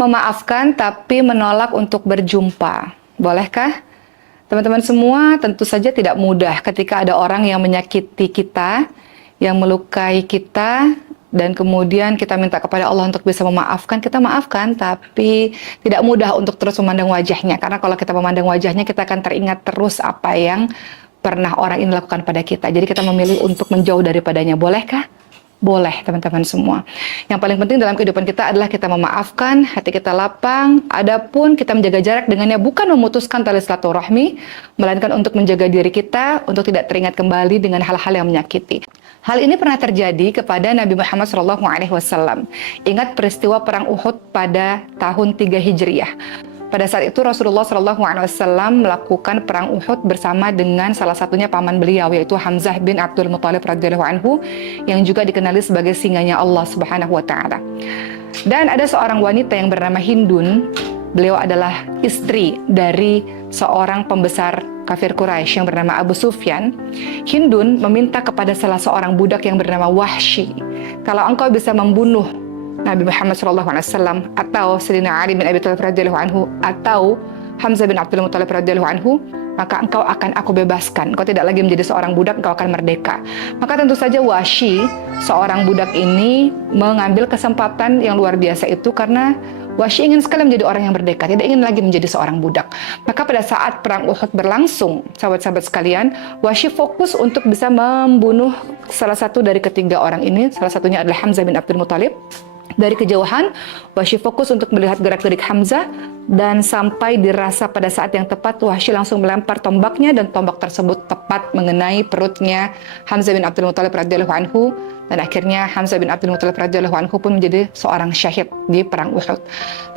Memaafkan tapi menolak untuk berjumpa. Bolehkah? Teman-teman semua, tentu saja tidak mudah ketika ada orang yang menyakiti kita, yang melukai kita, dan kemudian kita minta kepada Allah untuk bisa memaafkan, kita maafkan, tapi tidak mudah untuk terus memandang wajahnya. Karena kalau kita memandang wajahnya, kita akan teringat terus apa yang pernah orang ini lakukan pada kita. Jadi kita memilih untuk menjauh daripadanya. Bolehkah? Boleh, teman-teman semua. Yang paling penting dalam kehidupan kita adalah kita memaafkan, hati kita lapang. Adapun kita menjaga jarak dengannya bukan memutuskan tali silaturahmi, melainkan untuk menjaga diri kita untuk tidak teringat kembali dengan hal-hal yang menyakiti. Hal ini pernah terjadi kepada Nabi Muhammad SAW. Ingat peristiwa perang Uhud pada tahun 3 Hijriah. Pada saat itu Rasulullah SAW melakukan perang Uhud bersama dengan salah satunya paman beliau, yaitu Hamzah bin Abdul Muthalib radhiyallahu anhu, yang juga dikenali sebagai singanya Allah Subhanahu wa taala. Dan ada seorang wanita yang bernama Hindun. Beliau adalah istri dari seorang pembesar kafir Quraisy yang bernama Abu Sufyan. Hindun meminta kepada salah seorang budak yang bernama Wahsy, kalau engkau bisa membunuh Nabi Muhammad SAW atau Sayyidina Ali bin Abi Thalib radhiyallahu anhu atau Hamzah bin Abdul Muthalib radhiyallahu anhu, maka engkau akan aku bebaskan. Engkau tidak lagi menjadi seorang budak, engkau akan merdeka. Maka tentu saja Wahsy, seorang budak ini, mengambil kesempatan yang luar biasa itu karena Wahsy ingin sekali menjadi orang yang merdeka, tidak ingin lagi menjadi seorang budak. Maka pada saat perang Uhud berlangsung, sahabat-sahabat sekalian, Wahsy fokus untuk bisa membunuh salah satu dari ketiga orang ini. Salah satunya adalah Hamzah bin Abdul Muthalib. Dari kejauhan, Wahsy fokus untuk melihat gerak-gerik Hamzah, dan sampai dirasa pada saat yang tepat, Wahsy langsung melempar tombaknya, dan tombak tersebut tepat mengenai perutnya Hamzah bin Abdul Muthalib radhiyallahu anhu, dan akhirnya Hamzah bin Abdul Muthalib radhiyallahu anhu pun menjadi seorang syahid di perang Uhud.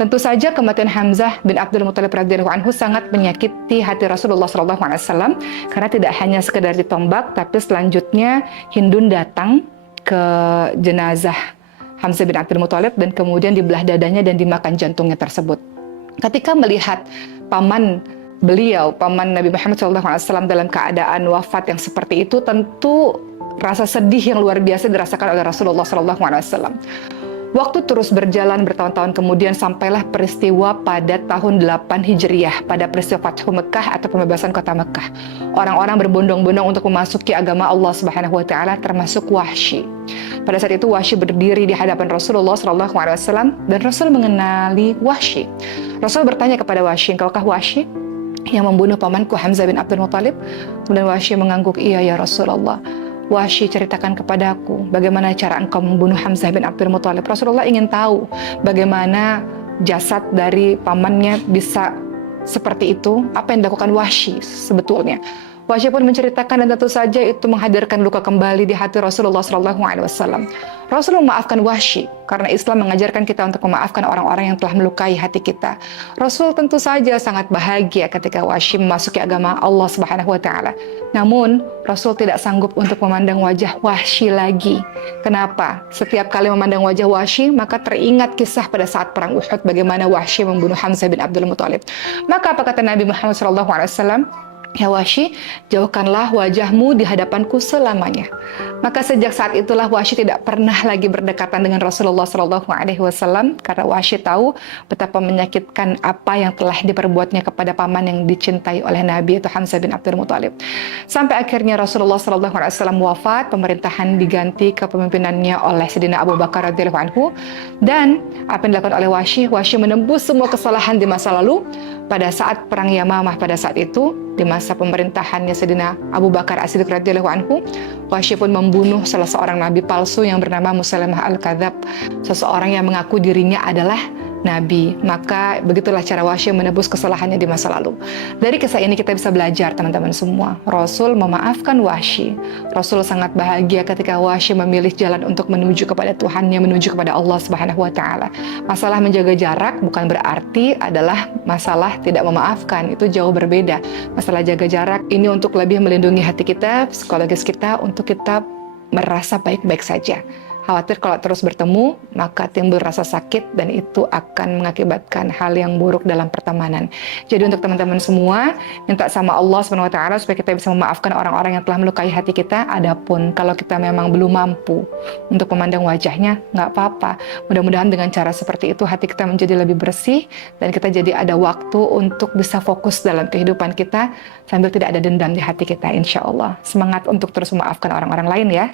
Tentu saja kematian Hamzah bin Abdul Muthalib radhiyallahu anhu sangat menyakiti hati Rasulullah SAW, karena tidak hanya sekedar ditombak, tapi selanjutnya Hindun datang ke jenazah Hamzah bin Abdul Muthalib dan kemudian dibelah dadanya dan dimakan jantungnya tersebut. Ketika melihat paman beliau, paman Nabi Muhammad SAW dalam keadaan wafat yang seperti itu, tentu rasa sedih yang luar biasa dirasakan oleh Rasulullah SAW. Waktu terus berjalan bertahun-tahun kemudian sampailah peristiwa pada tahun 8 Hijriah, pada peristiwa Fathu Mekah atau pembebasan kota Mekah. Orang-orang berbondong-bondong untuk memasuki agama Allah Subhanahu wa taala, termasuk Wahsy. Pada saat itu Wahsy berdiri di hadapan Rasulullah SAW dan Rasul mengenali Wahsy. Rasul bertanya kepada Wahsy, "Engkaukah Wahsy yang membunuh pamanku Hamzah bin Abdul Muthalib?" Kemudian Wahsy mengangguk, "Iya ya Rasulullah." Wahsy, ceritakan kepadaku bagaimana cara engkau membunuh Hamzah bin Abdul Muthalib. Rasulullah ingin tahu bagaimana jasad dari pamannya bisa seperti itu, apa yang dilakukan Wahsy sebetulnya. Wahsy pun menceritakan, dan tentu saja itu menghadirkan luka kembali di hati Rasulullah SAW. Rasul memaafkan Wahsy karena Islam mengajarkan kita untuk memaafkan orang-orang yang telah melukai hati kita. Rasul tentu saja sangat bahagia ketika Wahsy memasuki agama Allah Subhanahu wa taala. Namun Rasul tidak sanggup untuk memandang wajah Wahsy lagi. Kenapa? Setiap kali memandang wajah Wahsy, maka teringat kisah pada saat perang Uhud bagaimana Wahsy membunuh Hamzah bin Abdul Muthalib. Maka apa kata Nabi Muhammad SAW? "Ya Wahsy, jauhkanlah wajahmu di hadapanku selamanya." Maka sejak saat itulah Wahsy tidak pernah lagi berdekatan dengan Rasulullah SAW, karena Wahsy tahu betapa menyakitkan apa yang telah diperbuatnya kepada paman yang dicintai oleh Nabi, itu Hamzah bin Abdul Muthalib. Sampai akhirnya Rasulullah SAW wafat, pemerintahan diganti kepemimpinannya oleh Sayyidina Abu Bakar radhiyallahu anhu, dan apa yang dilakukan oleh Wahsy menembus semua kesalahan di masa lalu. Pada saat perang Yamamah pada saat itu, di masa pemerintahannya Sayyidina Abu Bakar As-Siddiq radhiyallahu anhu, Wahsy pun membunuh salah seorang nabi palsu yang bernama Musailamah Al-Kadzab, seseorang yang mengaku dirinya adalah nabi. Maka begitulah cara Wahsy menebus kesalahannya di masa lalu. Dari kisah ini kita bisa belajar, teman-teman semua. Rasul memaafkan Wahsy. Rasul sangat bahagia ketika Wahsy memilih jalan untuk menuju kepada Tuhannya, menuju kepada Allah Subhanahu wa taala. Masalah menjaga jarak bukan berarti adalah masalah tidak memaafkan. Itu jauh berbeda. Masalah jaga jarak ini untuk lebih melindungi hati kita, psikologis kita, untuk kita merasa baik-baik saja. Khawatir kalau terus bertemu, maka timbul rasa sakit dan itu akan mengakibatkan hal yang buruk dalam pertemanan. Jadi untuk teman-teman semua, minta sama Allah SWT supaya kita bisa memaafkan orang-orang yang telah melukai hati kita. Adapun kalau kita memang belum mampu untuk memandang wajahnya, nggak apa-apa. Mudah-mudahan dengan cara seperti itu hati kita menjadi lebih bersih dan kita jadi ada waktu untuk bisa fokus dalam kehidupan kita sambil tidak ada dendam di hati kita, insya Allah. Semangat untuk terus memaafkan orang-orang lain ya.